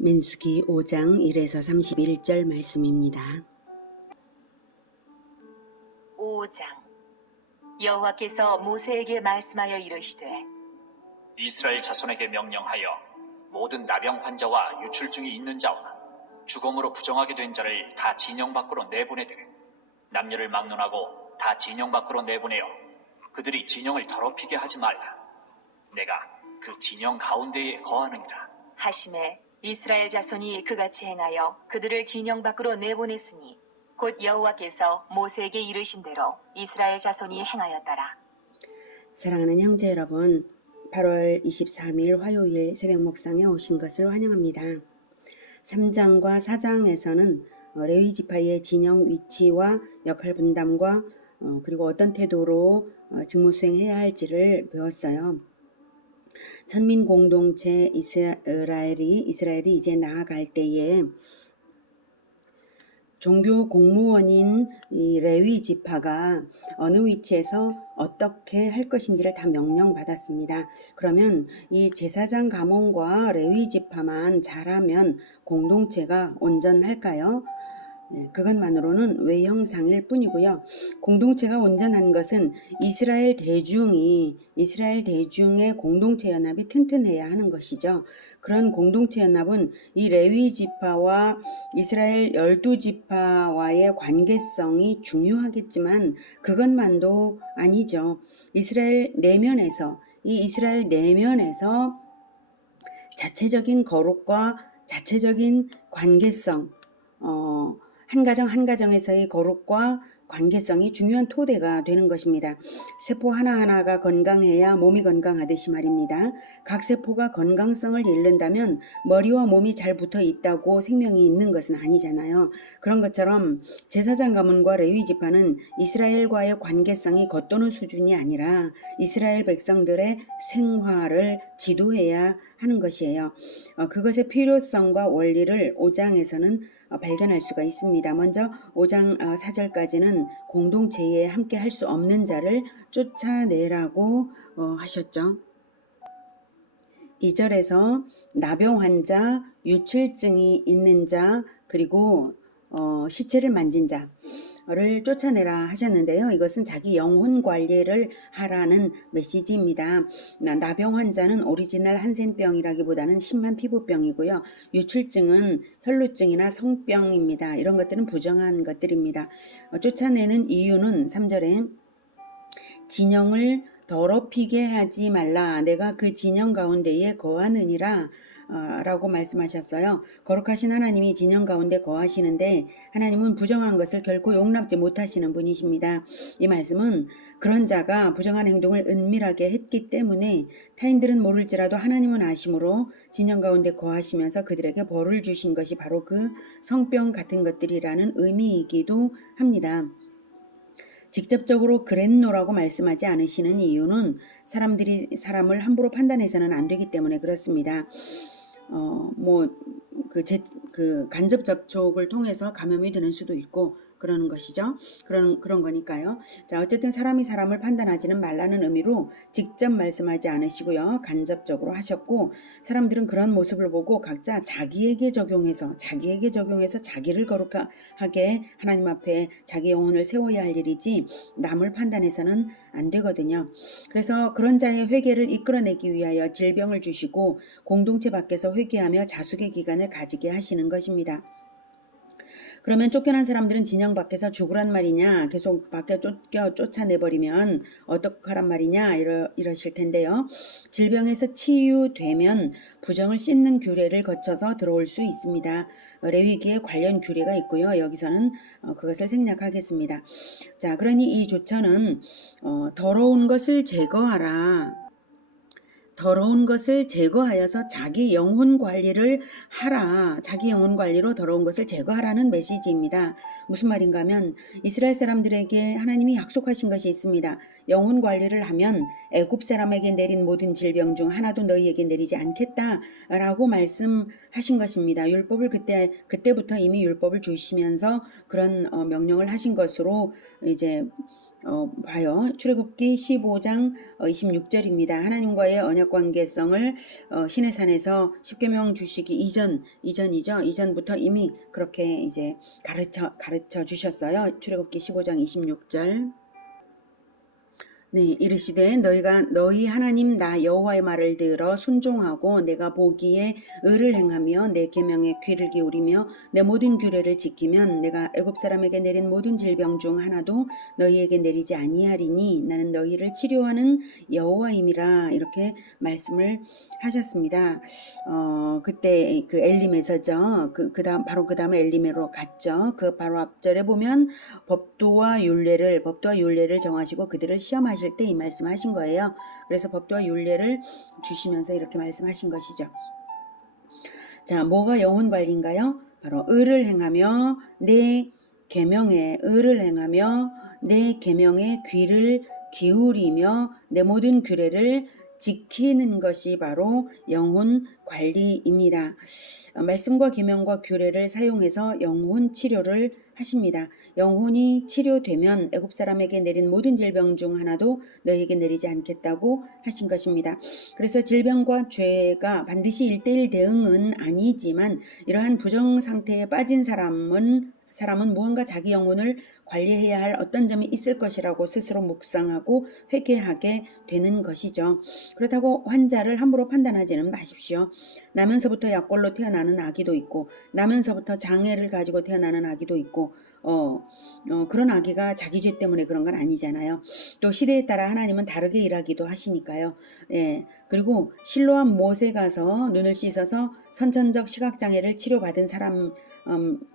민수기 5장 1에서 31절 말씀입니다. 5장 여호와께서 모세에게 말씀하여 이르시되 이스라엘 자손에게 명령하여 모든 나병 환자와 유출증이 있는 자와 죽음으로 부정하게 된 자를 다 진영 밖으로 내보내되 남녀를 막론하고 다 진영 밖으로 내보내어 그들이 진영을 더럽히게 하지 말라. 내가 그 진영 가운데에 거하느니라 하심에 이스라엘 자손이 그같이 행하여 그들을 진영 밖으로 내보냈으니 곧 여호와께서 모세에게 이르신 대로 이스라엘 자손이 행하였더라. 사랑하는 형제 여러분, 8월 23일 화요일 새벽 목상에 오신 것을 환영합니다. 3장과 4장에서는 레위 지파의 진영 위치와 역할 분담과 그리고 어떤 태도로 직무 수행해야 할지를 배웠어요. 선민 공동체 이스라엘이 이제 나아갈 때에 종교 공무원인 이 레위 지파가 어느 위치에서 어떻게 할 것인지를 다 명령받았습니다. 그러면 이 제사장 가문과 레위 지파만 잘하면 공동체가 온전할까요? 그것만으로는 외형상일 뿐이고요. 공동체가 온전한 것은 이스라엘 대중의 공동체 연합이 튼튼해야 하는 것이죠. 그런 공동체 연합은 이 레위 지파와 이스라엘 12지파와의 관계성이 중요하겠지만 그것만도 아니죠. 이스라엘 내면에서 자체적인 거룩과 자체적인 관계성, 한 가정 한 가정에서의 거룩과 관계성이 중요한 토대가 되는 것입니다. 세포 하나하나가 건강해야 몸이 건강하듯이 말입니다. 각 세포가 건강성을 잃는다면 머리와 몸이 잘 붙어 있다고 생명이 있는 것은 아니잖아요. 그런 것처럼 제사장 가문과 레위 지파는 이스라엘과의 관계성이 겉도는 수준이 아니라 이스라엘 백성들의 생활을 지도해야 하는 것이에요. 그것의 필요성과 원리를 5장에서는 발견할 수가 있습니다. 먼저 5장 4절까지는 공동체에 함께 할 수 없는 자를 쫓아내라고 하셨죠. 2절에서 나병 환자, 유출증이 있는 자, 그리고 시체를 만진 자를 쫓아내라 하셨는데요. 이것은 자기 영혼 관리를 하라는 메시지입니다. 나병 환자는 오리지널 한센병이라기보다는 심한 피부병이고요. 유출증은 혈루증이나 성병입니다. 이런 것들은 부정한 것들입니다. 쫓아내는 이유는 3절에 진영을 더럽히게 하지 말라. 내가 그 진영 가운데에 거하느니라 라고 말씀하셨어요. 거룩하신 하나님이 진영 가운데 거하시는데 하나님은 부정한 것을 결코 용납지 못하시는 분이십니다. 이 말씀은 그런 자가 부정한 행동을 은밀하게 했기 때문에 타인들은 모를지라도 하나님은 아심으로 진영 가운데 거하시면서 그들에게 벌을 주신 것이 바로 그 성병 같은 것들이라는 의미이기도 합니다. 직접적으로 그랬노라고 말씀하지 않으시는 이유는 사람들이 사람을 함부로 판단해서는 안 되기 때문에 그렇습니다. 간접 접촉을 통해서 감염이 되는 수도 있고 그러는 것이죠. 그런 거니까요. 자, 어쨌든 사람이 사람을 판단하지는 말라는 의미로 직접 말씀하지 않으시고요. 간접적으로 하셨고, 사람들은 그런 모습을 보고 각자 자기에게 적용해서 자기를 거룩하게 하나님 앞에 자기 영혼을 세워야 할 일이지 남을 판단해서는 안 되거든요. 그래서 그런 자의 회개를 이끌어내기 위하여 질병을 주시고 공동체 밖에서 회개하며 자숙의 기간을 가지게 하시는 것입니다. 그러면 쫓겨난 사람들은 진영 밖에서 죽으란 말이냐, 계속 밖에 쫓아내버리면 어떡하란 말이냐 이러실 텐데요. 질병에서 치유되면 부정을 씻는 규례를 거쳐서 들어올 수 있습니다. 레위기에 관련 규례가 있고요. 여기서는 그것을 생략하겠습니다. 자, 그러니 이 조처는 더러운 것을 제거하여서 자기 영혼 관리를 하라. 자기 영혼 관리로 더러운 것을 제거하라는 메시지입니다. 무슨 말인가 하면 이스라엘 사람들에게 하나님이 약속하신 것이 있습니다. 영혼 관리를 하면 애굽 사람에게 내린 모든 질병 중 하나도 너희에게 내리지 않겠다라고 말씀하신 것입니다. 율법을 그때부터 이미 율법을 주시면서 그런 명령을 하신 것으로 이제 봐요. 출애굽기 15장 26절입니다. 하나님과의 언약 관계성을 시내산에서 십계명 주시기 이전이죠. 이전부터 이미 그렇게 이제 가르쳐 주셨어요. 출애굽기 15장 26절. 네, 이르시되 너희가 너희 하나님 나 여호와의 말을 들어 순종하고 내가 보기에 의를 행하며 내 계명에 귀를 기울이며 내 모든 규례를 지키면 내가 애굽 사람에게 내린 모든 질병 중 하나도 너희에게 내리지 아니하리니 나는 너희를 치료하는 여호와임이라 이렇게 말씀을 하셨습니다. 그때 그 엘림에서죠. 그다음 바로 그 다음에 엘림으로 갔죠. 그 바로 앞절에 보면 법도와 율례를 정하시고 그들을 시험하실 때 이 말씀하신 거예요. 그래서 법도와 율례를 주시면서 이렇게 말씀하신 것이죠. 자, 뭐가 영혼 관리인가요? 바로 의를 행하며 내 계명에 의를 행하며 내 계명에 귀를 기울이며 내 모든 규례를 지키는 것이 바로 영혼 관리입니다. 말씀과 계명과 규례를 사용해서 영혼 치료를 하십니다. 영혼이 치료되면 애굽 사람에게 내린 모든 질병 중 하나도 너희에게 내리지 않겠다고 하신 것입니다. 그래서 질병과 죄가 반드시 1:1 대응은 아니지만 이러한 부정 상태에 빠진 사람은 무언가 자기 영혼을 관리해야 할 어떤 점이 있을 것이라고 스스로 묵상하고 회개하게 되는 것이죠. 그렇다고 환자를 함부로 판단하지는 마십시오. 나면서부터 약골로 태어나는 아기도 있고 나면서부터 장애를 가지고 태어나는 아기도 있고 그런 아기가 자기 죄 때문에 그런 건 아니잖아요. 또 시대에 따라 하나님은 다르게 일하기도 하시니까요. 예. 그리고 실로암 못에 가서 눈을 씻어서 선천적 시각장애를 치료받은 사람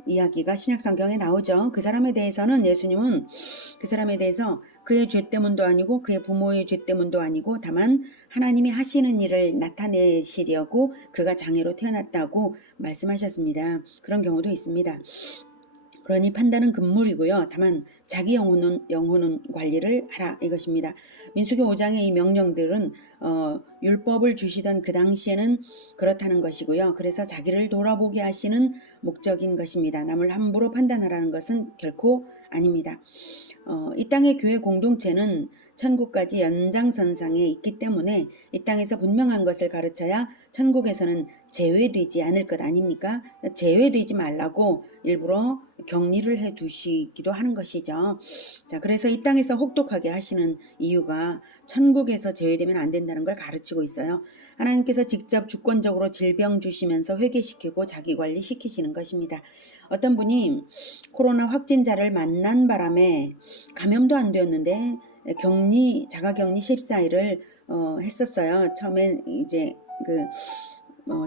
이야기가 신약성경에 나오죠. 그 사람에 대해서는 예수님은 그 사람에 대해서 그의 죄 때문도 아니고 그의 부모의 죄 때문도 아니고 다만 하나님이 하시는 일을 나타내시려고 그가 장애로 태어났다고 말씀하셨습니다. 그런 경우도 있습니다. 그러니 판단은 금물이고요. 다만 자기 영혼은 관리를 하라 이것입니다. 민수기 5장의 이 명령들은 율법을 주시던 그 당시에는 그렇다는 것이고요. 그래서 자기를 돌아보게 하시는 목적인 것입니다. 남을 함부로 판단하라는 것은 결코 아닙니다. 이 땅의 교회 공동체는 천국까지 연장선상에 있기 때문에 이 땅에서 분명한 것을 가르쳐야 천국에서는 제외되지 않을 것 아닙니까? 제외되지 말라고 일부러 격리를 해 두시기도 하는 것이죠. 자, 그래서 이 땅에서 혹독하게 하시는 이유가 천국에서 제외되면 안 된다는 걸 가르치고 있어요. 하나님께서 직접 주권적으로 질병 주시면서 회개시키고 자기 관리시키시는 것입니다. 어떤 분이 코로나 확진자를 만난 바람에 감염도 안 되었는데 자가격리 14일을 했었어요. 처음엔 이제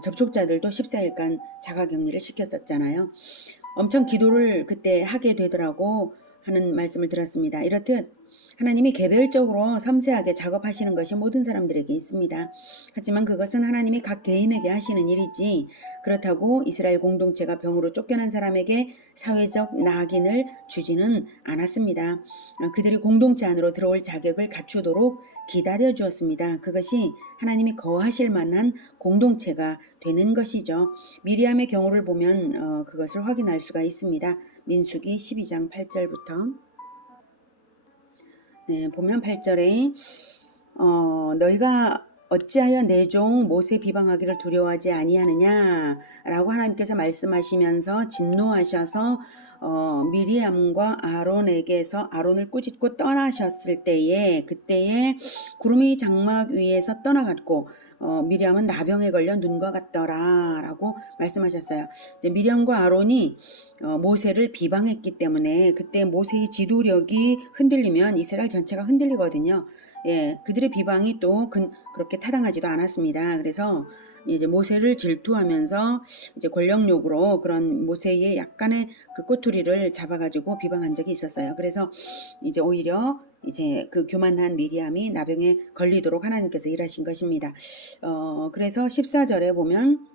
접촉자들도 14일간 자가격리를 시켰었잖아요. 엄청 기도를 그때 하게 되더라고 하는 말씀을 들었습니다. 이렇듯 하나님이 개별적으로 섬세하게 작업하시는 것이 모든 사람들에게 있습니다. 하지만 그것은 하나님이 각 개인에게 하시는 일이지 그렇다고 이스라엘 공동체가 병으로 쫓겨난 사람에게 사회적 낙인을 주지는 않았습니다. 그들이 공동체 안으로 들어올 자격을 갖추도록 기다려 주었습니다. 그것이 하나님이 거하실 만한 공동체가 되는 것이죠. 미리암의 경우를 보면 그것을 확인할 수가 있습니다. 민수기 12장 8절부터 네, 보면 8절에 너희가 어찌하여 내 종 모세 비방하기를 두려워하지 아니하느냐 라고 하나님께서 말씀하시면서 진노하셔서 미리암과 아론에게서 아론을 꾸짖고 떠나셨을 때에 그때에 구름이 장막 위에서 떠나갔고 미리암은 나병에 걸려 눈과 같더라 라고 말씀하셨어요. 이제 미리암과 아론이 모세를 비방했기 때문에 그때 모세의 지도력이 흔들리면 이스라엘 전체가 흔들리거든요. 예, 그들의 비방이 또 그렇게 타당하지도 않았습니다. 그래서 이제 모세를 질투하면서 이제 권력욕으로 그런 모세의 약간의 그 꼬투리를 잡아가지고 비방한 적이 있었어요. 그래서 이제 오히려 이제 그 교만한 미리암이 나병에 걸리도록 하나님께서 일하신 것입니다. 그래서 14절에 보면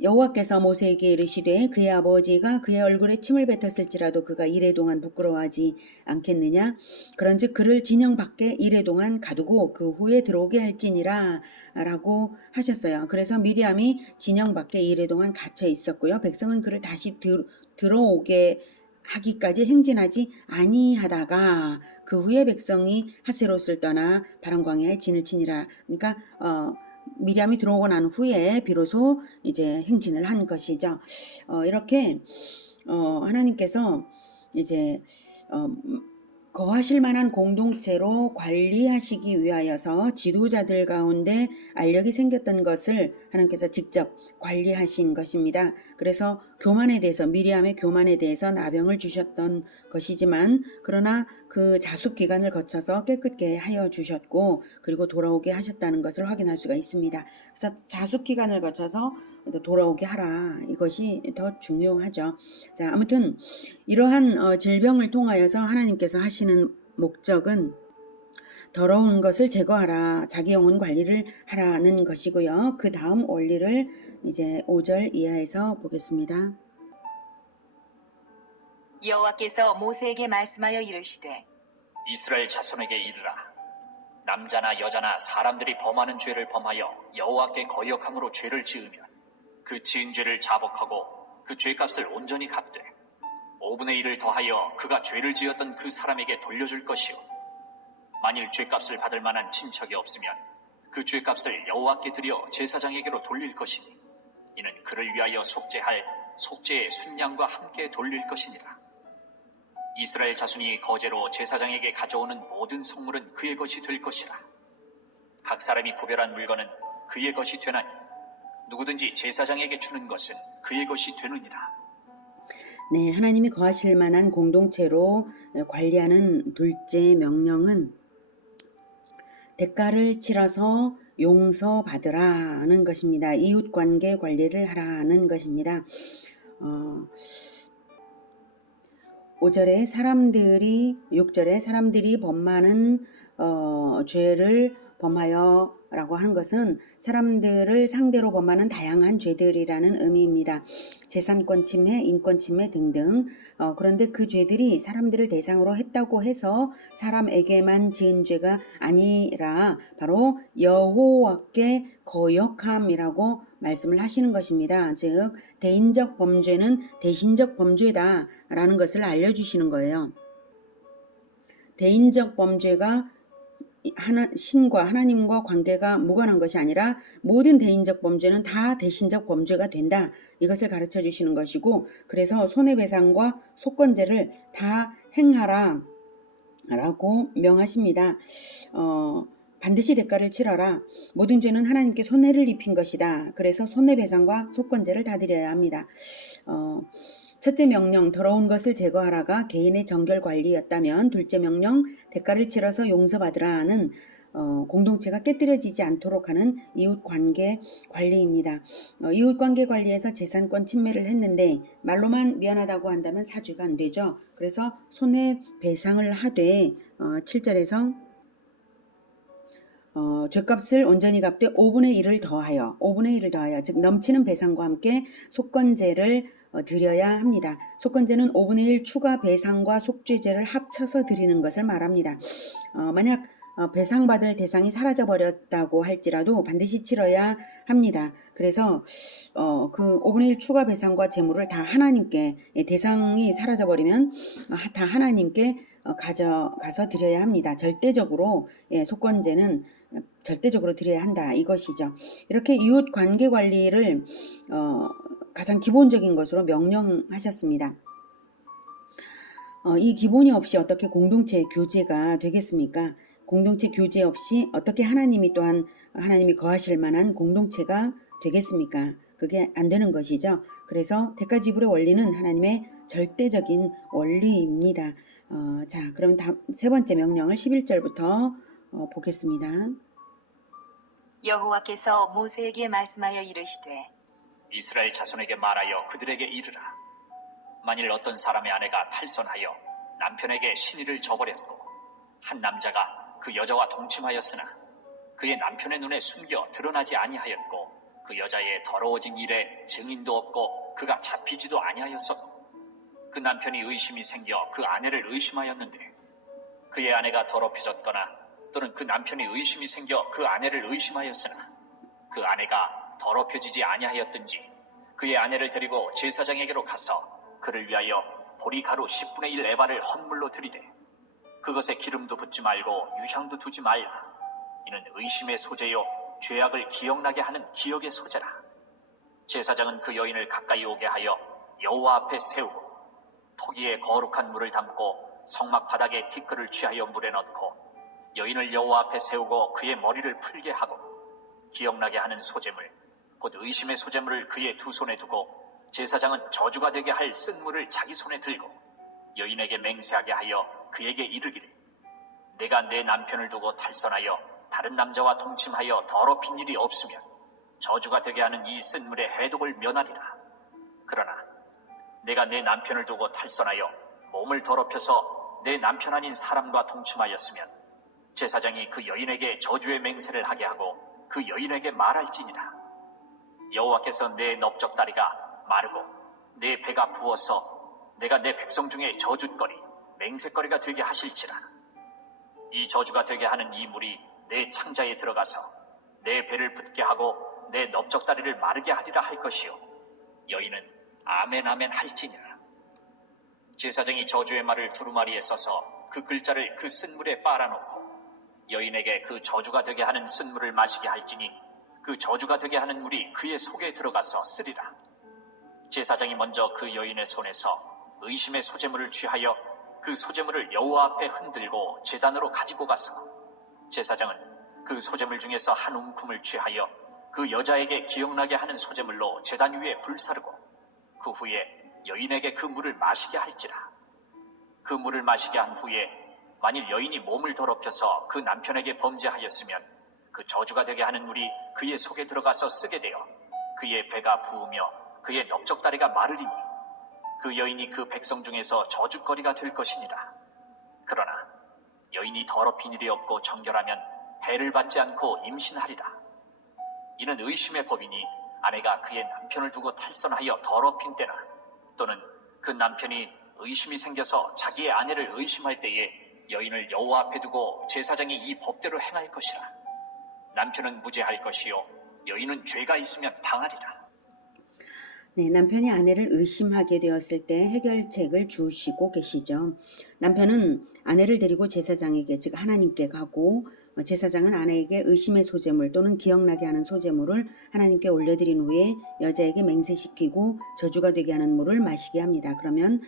여호와께서 모세에게 이르시되 그의 아버지가 그의 얼굴에 침을 뱉었을지라도 그가 이레 동안 부끄러워하지 않겠느냐 그런즉 그를 진영 밖에 이레 동안 가두고 그 후에 들어오게 할지니라 라고 하셨어요. 그래서 미리암이 진영 밖에 이레 동안 갇혀 있었고요. 백성은 그를 다시 들어오게 하기까지 행진하지 아니하다가 그 후에 백성이 하세롯을 떠나 바람 광야에 진을 치니라. 그러니까 미리암이 들어오고 난 후에 비로소 이제 행진을 한 것이죠. 이렇게 하나님께서 이제 거하실 만한 공동체로 관리하시기 위하여서 지도자들 가운데 알력이 생겼던 것을 하나님께서 직접 관리하신 것입니다. 그래서 교만에 대해서, 미리암의 교만에 대해서 나병을 주셨던 것이지만, 그러나 그 자숙 기간을 거쳐서 깨끗게 하여 주셨고, 그리고 돌아오게 하셨다는 것을 확인할 수가 있습니다. 그래서 자숙 기간을 거쳐서 돌아오게 하라. 이것이 더 중요하죠. 자, 아무튼 이러한 질병을 통하여서 하나님께서 하시는 목적은 더러운 것을 제거하라, 자기 영혼 관리를 하라는 것이고요. 그 다음 원리를 이제 5절 이하에서 보겠습니다. 여호와께서 모세에게 말씀하여 이르시되 이스라엘 자손에게 이르라. 남자나 여자나 사람들이 범하는 죄를 범하여 여호와께 거역함으로 죄를 지으면 그 지은 죄를 자복하고 그 죄값을 온전히 갚되 5분의 1을 더하여 그가 죄를 지었던 그 사람에게 돌려줄 것이요, 만일 죄값을 받을 만한 친척이 없으면 그 죄값을 여호와께 드려 제사장에게로 돌릴 것이니 이는 그를 위하여 속죄할 속죄의 순양과 함께 돌릴 것이니라. 이스라엘 자손이 거제로 제사장에게 가져오는 모든 성물은 그의 것이 될 것이라. 각 사람이 구별한 물건은 그의 것이 되나니 누구든지 제사장에게 주는 것은 그의 것이 되느니라. 네, 하나님이 거하실 만한 공동체로 관리하는 둘째 명령은 대가를 치러서 용서받으라는 것입니다. 이웃관계 관리를 하라는 것입니다. 6절에 사람들이 범하는 죄를 범하여 라고 하는 것은 사람들을 상대로 범하는 다양한 죄들이라는 의미입니다. 재산권 침해, 인권 침해 등등. 그런데 그 죄들이 사람들을 대상으로 했다고 해서 사람에게만 지은 죄가 아니라 바로 여호와께 거역함이라고 말씀을 하시는 것입니다. 즉 대인적 범죄는 대신적 범죄다라는 것을 알려주시는 거예요. 대인적 범죄가 신과 하나님과 관계가 무관한 것이 아니라 모든 대인적 범죄는 다 대신적 범죄가 된다. 이것을 가르쳐 주시는 것이고, 그래서 손해배상과 속건제를 다 행하라 라고 명하십니다. 반드시 대가를 치러라. 모든 죄는 하나님께 손해를 입힌 것이다. 그래서 손해배상과 속건제를 다 드려야 합니다. 첫째 명령, 더러운 것을 제거하라가 개인의 정결관리였다면, 둘째 명령, 대가를 치러서 용서받으라는 공동체가 깨뜨려지지 않도록 하는 이웃관계 관리입니다. 이웃관계 관리에서 재산권 침해를 했는데 말로만 미안하다고 한다면 사죄가 안 되죠. 그래서 손해배상을 하되 7절에서 죄값을 온전히 갚되 5분의 1을 더하여, 즉 넘치는 배상과 함께 속건제를 드려야 합니다. 속건제는 5분의 1 추가 배상과 속죄제를 합쳐서 드리는 것을 말합니다. 만약 배상받을 대상이 사라져버렸다고 할지라도 반드시 치러야 합니다. 그래서 그 5분의 1 추가 배상과 재물을 다 하나님께, 대상이 사라져버리면 다 하나님께 가져가서 드려야 합니다. 절대적으로 속건제는 절대적으로 드려야 한다, 이것이죠. 이렇게 이웃 관계 관리를 가장 기본적인 것으로 명령하셨습니다. 이 기본이 없이 어떻게 공동체 교제가 되겠습니까? 공동체 교제 없이 어떻게 하나님이 또한 하나님이 거하실 만한 공동체가 되겠습니까? 그게 안 되는 것이죠. 그래서 대가지불의 원리는 하나님의 절대적인 원리입니다. 자, 그럼 세 번째 명령을 11절부터 보겠습니다. 여호와께서 모세에게 말씀하여 이르시되 이스라엘 자손에게 말하여 그들에게 이르라. 만일 어떤 사람의 아내가 탈선하여 남편에게 신의를 저버렸고 한 남자가 그 여자와 동침하였으나 그의 남편의 눈에 숨겨 드러나지 아니하였고 그 여자의 더러워진 일에 증인도 없고 그가 잡히지도 아니하였어도 그 남편이 의심이 생겨 그 아내를 의심하였는데 그의 아내가 더럽혀졌거나 또는 그 남편이 의심이 생겨 그 아내를 의심하였으나 그 아내가 더럽혀지지 아니하였든지 그의 아내를 데리고 제사장에게로 가서 그를 위하여 보리가루 10분의 1 에바를 헌물로 드리되 그것에 기름도 붓지 말고 유향도 두지 말라. 이는 의심의 소재요 죄악을 기억나게 하는 기억의 소재라. 제사장은 그 여인을 가까이 오게 하여 여호와 앞에 세우고 토기에 거룩한 물을 담고 성막 바닥에 티끌을 취하여 물에 넣고 여인을 여호와 앞에 세우고 그의 머리를 풀게 하고 기억나게 하는 소재물 곧 의심의 소재물을 그의 두 손에 두고 제사장은 저주가 되게 할 쓴물을 자기 손에 들고 여인에게 맹세하게 하여 그에게 이르기를 내가 내 남편을 두고 탈선하여 다른 남자와 동침하여 더럽힌 일이 없으면 저주가 되게 하는 이 쓴물의 해독을 면하리라. 그러나 내가 내 남편을 두고 탈선하여 몸을 더럽혀서 내 남편 아닌 사람과 동침하였으면 제사장이 그 여인에게 저주의 맹세를 하게 하고 그 여인에게 말할지니라. 여호와께서 내 넓적다리가 마르고 내 배가 부어서 내가 내 백성 중에 저주거리 맹세거리가 되게 하실지라. 이 저주가 되게 하는 이 물이 내 창자에 들어가서 내 배를 붓게 하고 내 넓적다리를 마르게 하리라 할 것이요 여인은 아멘 아멘 할지니라. 제사장이 저주의 말을 두루마리에 써서 그 글자를 그 쓴물에 빨아놓고 여인에게 그 저주가 되게 하는 쓴물을 마시게 할지니 그 저주가 되게 하는 물이 그의 속에 들어가서 쓰리라. 제사장이 먼저 그 여인의 손에서 의심의 소재물을 취하여 그 소재물을 여호와 앞에 흔들고 제단으로 가지고 가서 제사장은 그 소재물 중에서 한 움큼을 취하여 그 여자에게 기억나게 하는 소재물로 제단 위에 불사르고 그 후에 여인에게 그 물을 마시게 할지라. 그 물을 마시게 한 후에 만일 여인이 몸을 더럽혀서 그 남편에게 범죄하였으면 그 저주가 되게 하는 물이 그의 속에 들어가서 쓰게 되어 그의 배가 부으며 그의 넓적다리가 마르리니 그 여인이 그 백성 중에서 저주거리가 될 것이니라. 그러나 여인이 더럽힌 일이 없고 정결하면 해를 받지 않고 임신하리라. 이는 의심의 법이니 아내가 그의 남편을 두고 탈선하여 더럽힌 때나 또는 그 남편이 의심이 생겨서 자기의 아내를 의심할 때에 여인을 여호와 앞에 두고 제사장이 이 법대로 행할 것이라. 남편은 무죄할 것이요 여인은 죄가 있으면 당하리라. 네, 남편이 아내를 의심하게 되었을 때 해결책을 주시고 계시죠. 남편은 아내를 데리고 제사장에게 즉 하나님께 가고 제사장은 아내에게 의심의 소재물 또는 기억나게 하는 소재물을 하나님께 올려드린 후에 여자에게 맹세시키고 저주가 되게 하는 물을 마시게 합니다. 그러면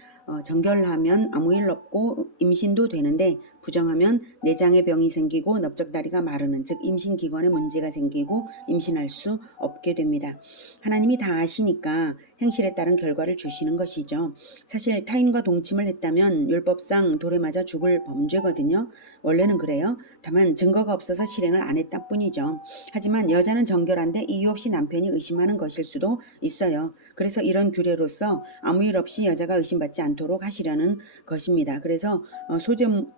정결하면 아무 일 없고 임신도 되는데 부정하면 내장에 병이 생기고 넓적다리가 마르는 즉 임신기관에 문제가 생기고 임신할 수 없게 됩니다. 하나님이 다 아시니까 행실에 따른 결과를 주시는 것이죠. 사실 타인과 동침을 했다면 율법상 돌에 맞아 죽을 범죄거든요. 원래는 그래요. 다만 증거가 없어서 실행을 안 했다 뿐이죠. 하지만 여자는 정결한데 이유 없이 남편이 의심하는 것일 수도 있어요. 그래서 이런 규례로서 아무 일 없이 여자가 의심받지 않도록 하시려는 것입니다. 그래서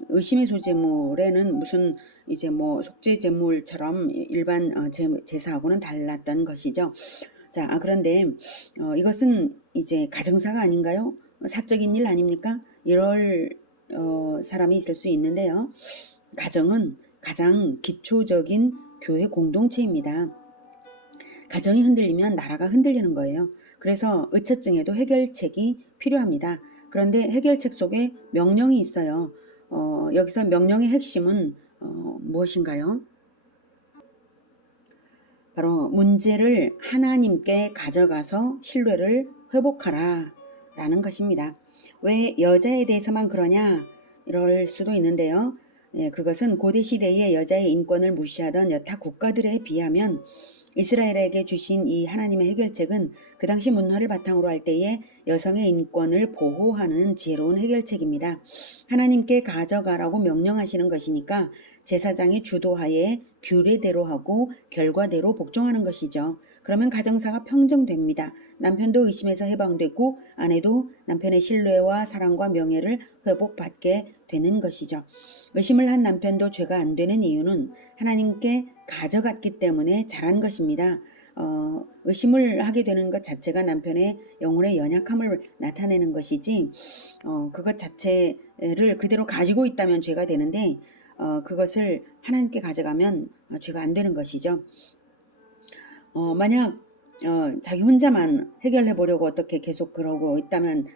의심의 소재물에는 무슨 이제 뭐 속죄제물처럼 일반 제사하고는 달랐던 것이죠. 자, 그런데 이것은 이제 가정사가 아닌가요? 사적인 일 아닙니까? 이럴 사람이 있을 수 있는데요. 가정은 가장 기초적인 교회 공동체입니다. 가정이 흔들리면 나라가 흔들리는 거예요. 그래서 의처증에도 해결책이 필요합니다. 그런데 해결책 속에 명령이 있어요. 여기서 명령의 핵심은 무엇인가요? 바로 문제를 하나님께 가져가서 신뢰를 회복하라 라는 것입니다. 왜 여자에 대해서만 그러냐 이럴 수도 있는데요. 그것은 고대 시대의 여자의 인권을 무시하던 여타 국가들에 비하면 이스라엘에게 주신 이 하나님의 해결책은 그 당시 문화를 바탕으로 할 때에 여성의 인권을 보호하는 지혜로운 해결책입니다. 하나님께 가져가라고 명령하시는 것이니까 제사장의 주도하에 규례대로 하고 결과대로 복종하는 것이죠. 그러면 가정사가 평정됩니다. 남편도 의심에서 해방되고 아내도 남편의 신뢰와 사랑과 명예를 회복받게 되는 것이죠. 의심을 한 남편도 죄가 안 되는 이유는 하나님께 가져갔기 때문에 잘한 것입니다. 의심을 하게 되는 것 자체가 남편의 영혼의 연약함을 나타내는 것이지 그것 자체를 그대로 가지고 있다면 죄가 되는데 그것을 하나님께 가져가면 죄가 안 되는 것이죠. 만약 자기 혼자만 해결해 보려고 어떻게 계속 그러고 있다면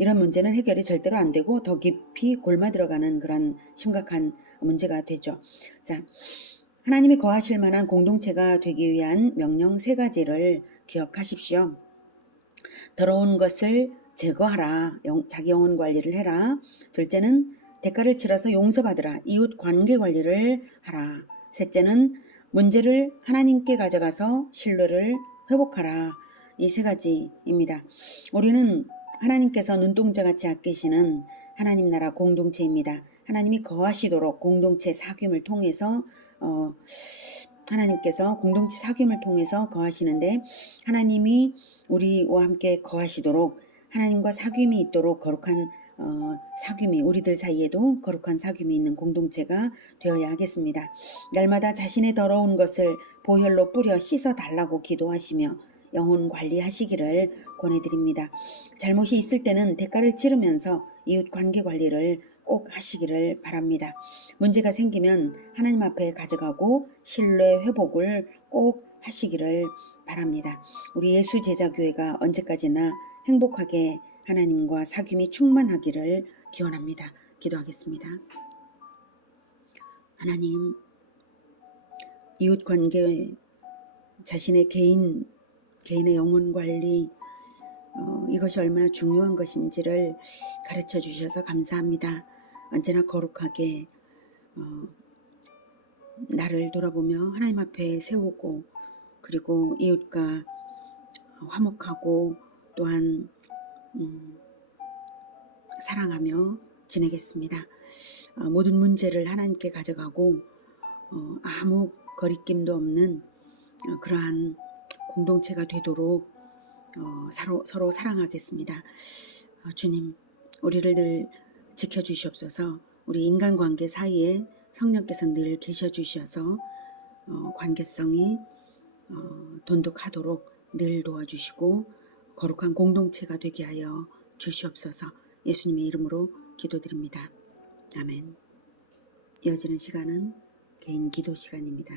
이런 문제는 해결이 절대로 안 되고 더 깊이 골마 들어가는 그런 심각한 문제가 되죠. 자, 하나님이 거하실 만한 공동체가 되기 위한 명령 3가지를 기억하십시오. 더러운 것을 제거하라. 자기 영혼 관리를 해라. 둘째는 대가를 치러서 용서받으라. 이웃 관계 관리를 하라. 셋째는 문제를 하나님께 가져가서 신뢰를 회복하라. 이 3가지입니다. 우리는 하나님께서 눈동자같이 아끼시는 하나님 나라 공동체입니다. 하나님이 거하시도록 공동체 사귐을 통해서 하나님께서 공동체 사귐을 통해서 거하시는데, 하나님이 우리와 함께 거하시도록 하나님과 사귐이 있도록 거룩한 사귐이, 우리들 사이에도 거룩한 사귐이 있는 공동체가 되어야 하겠습니다. 날마다 자신의 더러운 것을 보혈로 뿌려 씻어 달라고 기도하시며 영혼 관리하시기를 권해드립니다. 잘못이 있을 때는 대가를 치르면서 이웃 관계 관리를 꼭 하시기를 바랍니다. 문제가 생기면 하나님 앞에 가져가고 신뢰 회복을 꼭 하시기를 바랍니다. 우리 예수 제자교회가 언제까지나 행복하게 하나님과 사귐이 충만하기를 기원합니다. 기도하겠습니다. 하나님, 이웃 관계, 자신의 개인의 영혼 관리, 이것이 얼마나 중요한 것인지를 가르쳐 주셔서 감사합니다. 언제나 거룩하게 나를 돌아보며 하나님 앞에 세우고, 그리고 이웃과 화목하고 또한 사랑하며 지내겠습니다. 모든 문제를 하나님께 가져가고 아무 거리낌도 없는 그러한 공동체가 되도록 서로 사랑하겠습니다. 주님, 우리를 늘 지켜주시옵소서. 우리 인간관계 사이에 성령께서 늘 계셔주셔서 관계성이 돈독하도록 늘 도와주시고 거룩한 공동체가 되게 하여 주시옵소서. 예수님의 이름으로 기도드립니다. 아멘. 이어지는 시간은 개인 기도 시간입니다.